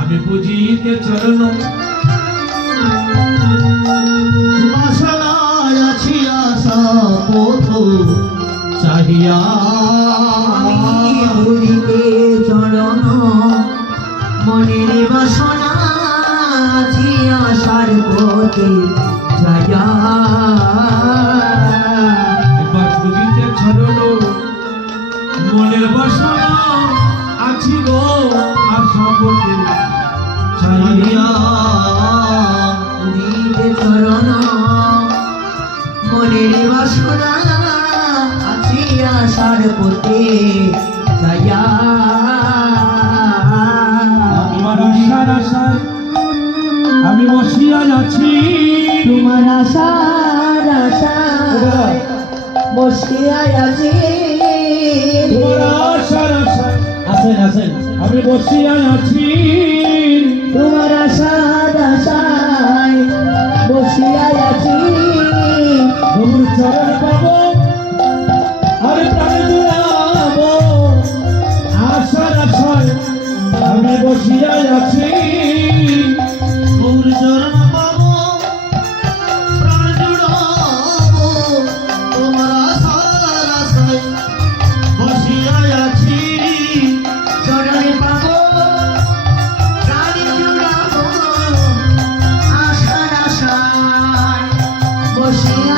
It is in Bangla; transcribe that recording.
আমি বুঝিতে চরণ বাসনায় আছি আশা পথ চাহিয়া বুঝিতে চরণ মনের বাসনা আছি আশার পথে যাইয়া একবার বুঝিতে চরণ মনের বাসনা আছি গো আশা পথে চাহিয়া বুঝিতে চরণ মনের বাসনা আছি আশার পথে যাইয়া তোমার আশার আশায় আমি বসিয়া আছি তোমার আশার আশায় বসিয়া আছি তোমার আশার আশায় আছেন আছেন আমি বসিয়া আছি তোমার আশার আশায় বসিয়া আছি প্রভুর চরণ পাবো আর প্রাণে জুড়াবো আশার আশায় আমি বসিয়া আছি প্রভুর চরণ পাবো প্রাণ জুড়াবো তোমার আশার আশায় বসিয়া আছি চরণে পাবো প্রাণে জুড়াবো আশার আশায় বসিয়া